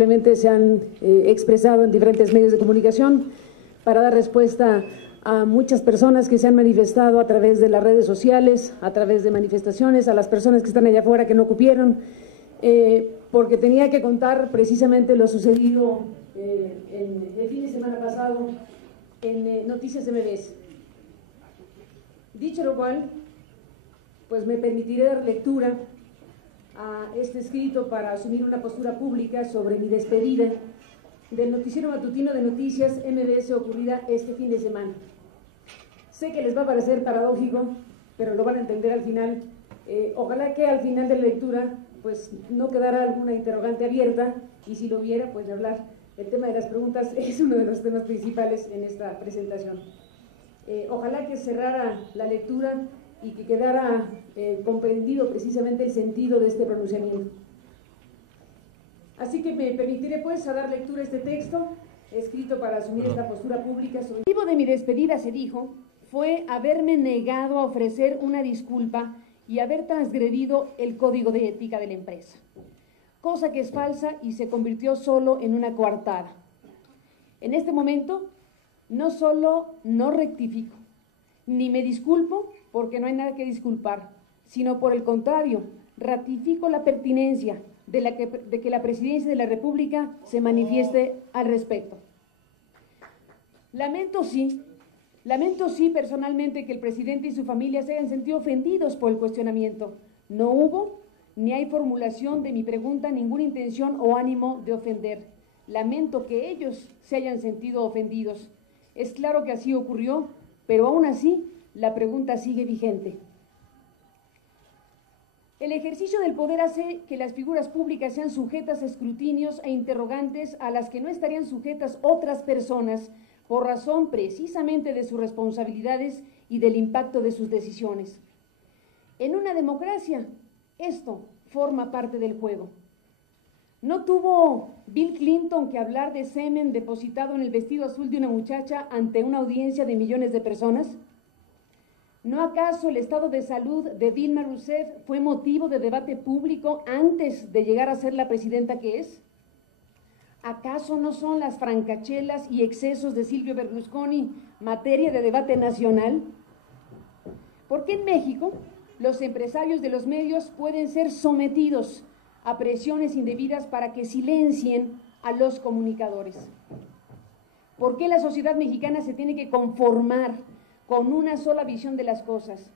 Simplemente se han expresado en diferentes medios de comunicación para dar respuesta a muchas personas que se han manifestado a través de las redes sociales, a través de manifestaciones, a las personas que están allá afuera que no cupieron, porque tenía que contar precisamente lo sucedido el fin de semana pasado en Noticias MBS. Dicho lo cual, pues me permitiré dar lectura a este escrito para asumir una postura pública sobre mi despedida del noticiero matutino de Noticias MBS ocurrida este fin de semana. Sé que les va a parecer paradójico, pero lo van a entender al final. Ojalá que al final de la lectura pues no quedara alguna interrogante abierta, y si lo hubiera, pues de hablar. El tema de las preguntas es uno de los temas principales en esta presentación. Ojalá que cerrara la lectura y que quedara comprendido precisamente el sentido de este pronunciamiento. Así que me permitiré pues a dar lectura a este texto, escrito para asumir esta postura pública. El motivo de mi despedida, se dijo, fue haberme negado a ofrecer una disculpa y haber transgredido el código de ética de la empresa, cosa que es falsa y se convirtió solo en una coartada. En este momento, no solo no rectifico, ni me disculpo, porque no hay nada que disculpar, sino por el contrario, ratifico la pertinencia de que la Presidencia de la República se manifieste al respecto. Lamento sí personalmente que el presidente y su familia se hayan sentido ofendidos por el cuestionamiento. No hubo ni hay formulación de mi pregunta ninguna intención o ánimo de ofender. Lamento que ellos se hayan sentido ofendidos. Es claro que así ocurrió, pero aún así la pregunta sigue vigente. El ejercicio del poder hace que las figuras públicas sean sujetas a escrutinios e interrogantes a las que no estarían sujetas otras personas por razón precisamente de sus responsabilidades y del impacto de sus decisiones. En una democracia, esto forma parte del juego. ¿No tuvo Bill Clinton que hablar de semen depositado en el vestido azul de una muchacha ante una audiencia de millones de personas? ¿No acaso el estado de salud de Dilma Rousseff fue motivo de debate público antes de llegar a ser la presidenta que es? ¿Acaso no son las francachelas y excesos de Silvio Berlusconi materia de debate nacional? ¿Por qué en México los empresarios de los medios pueden ser sometidos a presiones indebidas para que silencien a los comunicadores? ¿Por qué la sociedad mexicana se tiene que conformar con una sola visión de las cosas?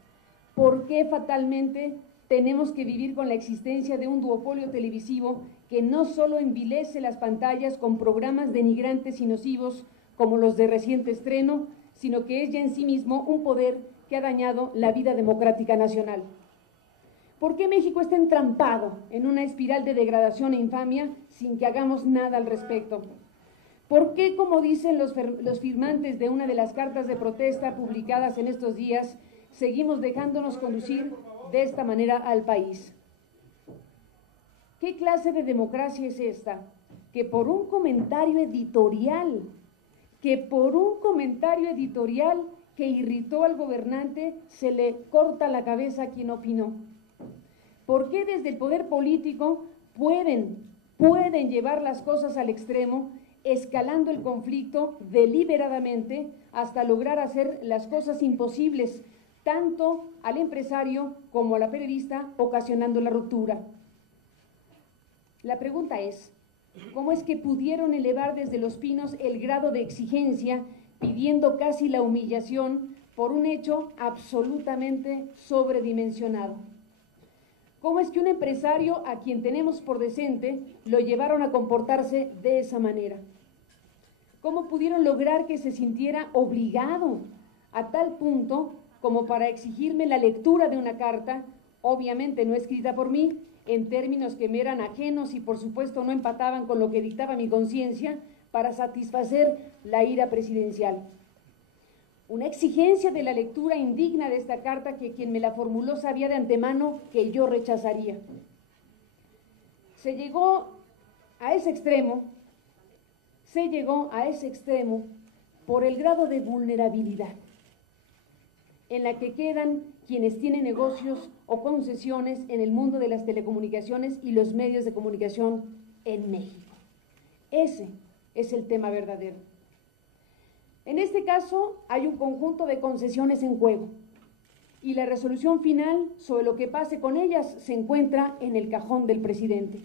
¿Por qué fatalmente tenemos que vivir con la existencia de un duopolio televisivo que no solo envilece las pantallas con programas denigrantes y nocivos como los de reciente estreno, sino que es ya en sí mismo un poder que ha dañado la vida democrática nacional? ¿Por qué México está entrampado en una espiral de degradación e infamia sin que hagamos nada al respecto? ¿Por qué, como dicen los firmantes de una de las cartas de protesta publicadas en estos días, seguimos dejándonos conducir de esta manera al país? ¿Qué clase de democracia es esta? Que por un comentario editorial que irritó al gobernante, se le corta la cabeza a quien opinó. ¿Por qué desde el poder político pueden llevar las cosas al extremo, escalando el conflicto deliberadamente hasta lograr hacer las cosas imposibles, tanto al empresario como a la periodista, ocasionando la ruptura? La pregunta es, ¿cómo es que pudieron elevar desde Los Pinos el grado de exigencia, pidiendo casi la humillación por un hecho absolutamente sobredimensionado? ¿Cómo es que un empresario a quien tenemos por decente lo llevaron a comportarse de esa manera? ¿Cómo pudieron lograr que se sintiera obligado a tal punto como para exigirme la lectura de una carta, obviamente no escrita por mí, en términos que me eran ajenos y por supuesto no empataban con lo que dictaba mi conciencia, para satisfacer la ira presidencial? Una exigencia de la lectura indigna de esta carta que quien me la formuló sabía de antemano que yo rechazaría. Se llegó a ese extremo por el grado de vulnerabilidad en la que quedan quienes tienen negocios o concesiones en el mundo de las telecomunicaciones y los medios de comunicación en México. Ese es el tema verdadero. En este caso hay un conjunto de concesiones en juego y la resolución final sobre lo que pase con ellas se encuentra en el cajón del presidente.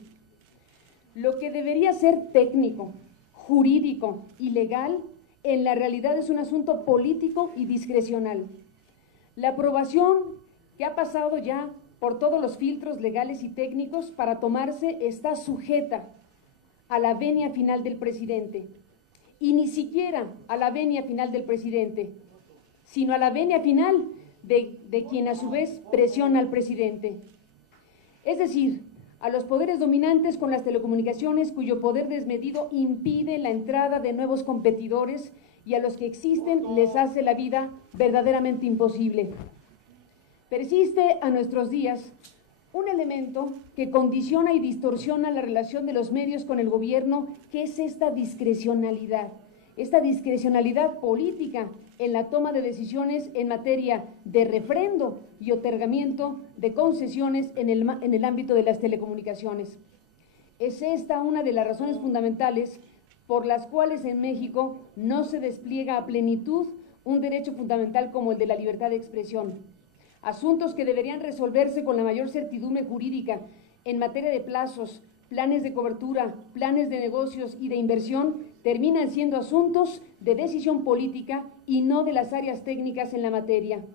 Lo que debería ser técnico, jurídico y legal, en la realidad es un asunto político y discrecional. La aprobación que ha pasado ya por todos los filtros legales y técnicos para tomarse está sujeta a la venia final del presidente, y ni siquiera a la venia final del presidente, sino a la venia final de quien a su vez presiona al presidente. Es decir, a los poderes dominantes con las telecomunicaciones cuyo poder desmedido impide la entrada de nuevos competidores y a los que existen les hace la vida verdaderamente imposible. Persiste a nuestros días un elemento que condiciona y distorsiona la relación de los medios con el gobierno, que es esta discrecionalidad política en la toma de decisiones en materia de refrendo y otorgamiento de concesiones en el ámbito de las telecomunicaciones. Es esta una de las razones fundamentales por las cuales en México no se despliega a plenitud un derecho fundamental como el de la libertad de expresión. Asuntos que deberían resolverse con la mayor certidumbre jurídica en materia de plazos, planes de cobertura, planes de negocios y de inversión, terminan siendo asuntos de decisión política y no de las áreas técnicas en la materia.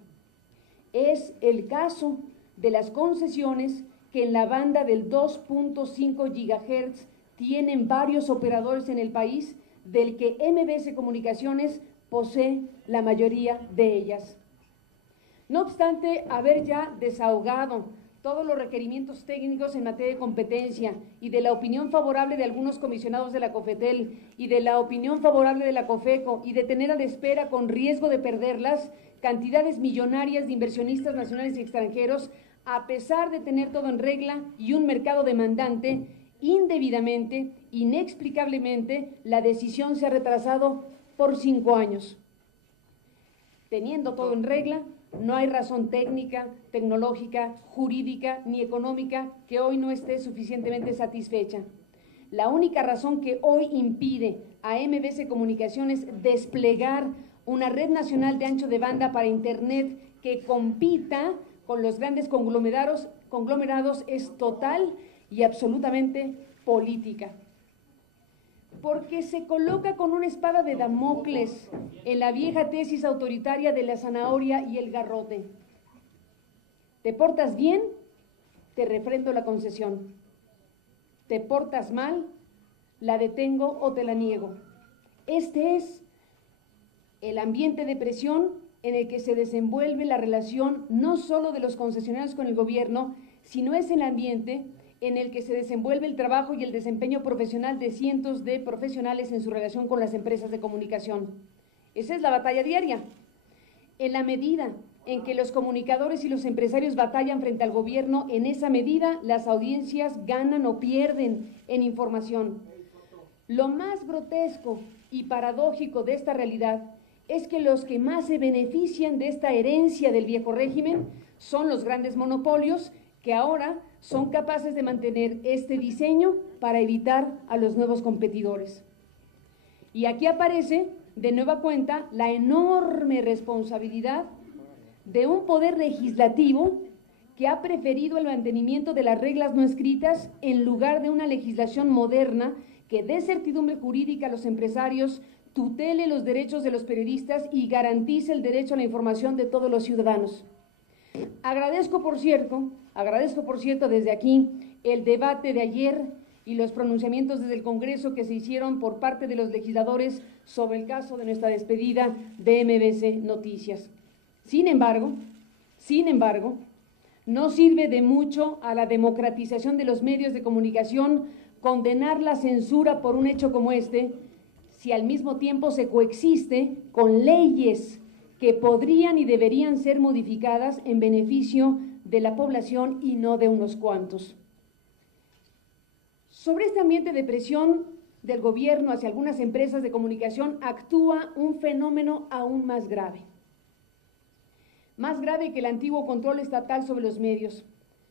Es el caso de las concesiones que en la banda del 2.5 GHz tienen varios operadores en el país, del que MBS Comunicaciones posee la mayoría de ellas. No obstante haber ya desahogado todos los requerimientos técnicos en materia de competencia y de la opinión favorable de algunos comisionados de la COFETEL y de la opinión favorable de la COFECO y de tener a la espera con riesgo de perderlas cantidades millonarias de inversionistas nacionales y extranjeros, a pesar de tener todo en regla y un mercado demandante, indebidamente, inexplicablemente, la decisión se ha retrasado por 5 años. Teniendo todo en regla, no hay razón técnica, tecnológica, jurídica ni económica que hoy no esté suficientemente satisfecha. La única razón que hoy impide a MBS Comunicaciones desplegar una red nacional de ancho de banda para Internet que compita con los grandes conglomerados es total y absolutamente política. Porque se coloca con una espada de Damocles en la vieja tesis autoritaria de la zanahoria y el garrote. Te portas bien, te refrendo la concesión. Te portas mal, la detengo o te la niego. Este es el ambiente de presión en el que se desenvuelve la relación no solo de los concesionarios con el gobierno, sino es el ambiente en el que se desenvuelve el trabajo y el desempeño profesional de cientos de profesionales en su relación con las empresas de comunicación. Esa es la batalla diaria. En la medida en que los comunicadores y los empresarios batallan frente al gobierno, en esa medida las audiencias ganan o pierden en información. Lo más grotesco y paradójico de esta realidad es que los que más se benefician de esta herencia del viejo régimen son los grandes monopolios, que ahora son capaces de mantener este diseño para evitar a los nuevos competidores. Y aquí aparece de nueva cuenta la enorme responsabilidad de un poder legislativo que ha preferido el mantenimiento de las reglas no escritas en lugar de una legislación moderna que dé certidumbre jurídica a los empresarios, tutele los derechos de los periodistas y garantice el derecho a la información de todos los ciudadanos. Agradezco, por cierto, desde aquí el debate de ayer y los pronunciamientos desde el Congreso que se hicieron por parte de los legisladores sobre el caso de nuestra despedida de MBS Noticias. Sin embargo, no sirve de mucho a la democratización de los medios de comunicación condenar la censura por un hecho como este, si al mismo tiempo se coexiste con leyes que podrían y deberían ser modificadas en beneficio de la población y no de unos cuantos. Sobre este ambiente de presión del gobierno hacia algunas empresas de comunicación actúa un fenómeno aún más grave que el antiguo control estatal sobre los medios.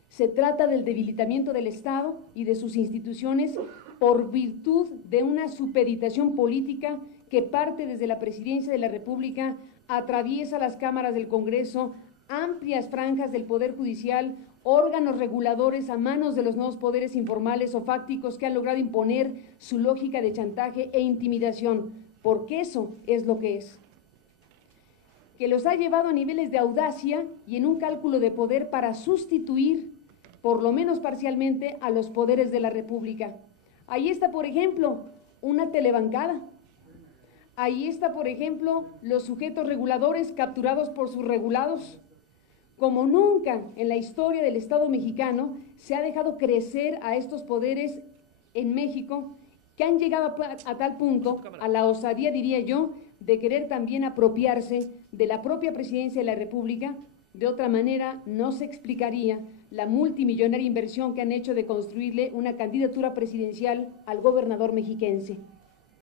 Se trata del debilitamiento del Estado y de sus instituciones por virtud de una supeditación política que parte desde la Presidencia de la República, atraviesa las cámaras del Congreso, amplias franjas del Poder Judicial, órganos reguladores a manos de los nuevos poderes informales o fácticos que han logrado imponer su lógica de chantaje e intimidación, porque eso es lo que es. Que los ha llevado a niveles de audacia y en un cálculo de poder para sustituir, por lo menos parcialmente, a los poderes de la República. Ahí está, por ejemplo, una telebancada. Ahí está, por ejemplo, los sujetos reguladores capturados por sus regulados. Como nunca en la historia del Estado mexicano se ha dejado crecer a estos poderes en México, que han llegado a tal punto, a la osadía, diría yo, de querer también apropiarse de la propia Presidencia de la República. De otra manera, no se explicaría la multimillonaria inversión que han hecho de construirle una candidatura presidencial al gobernador mexiquense.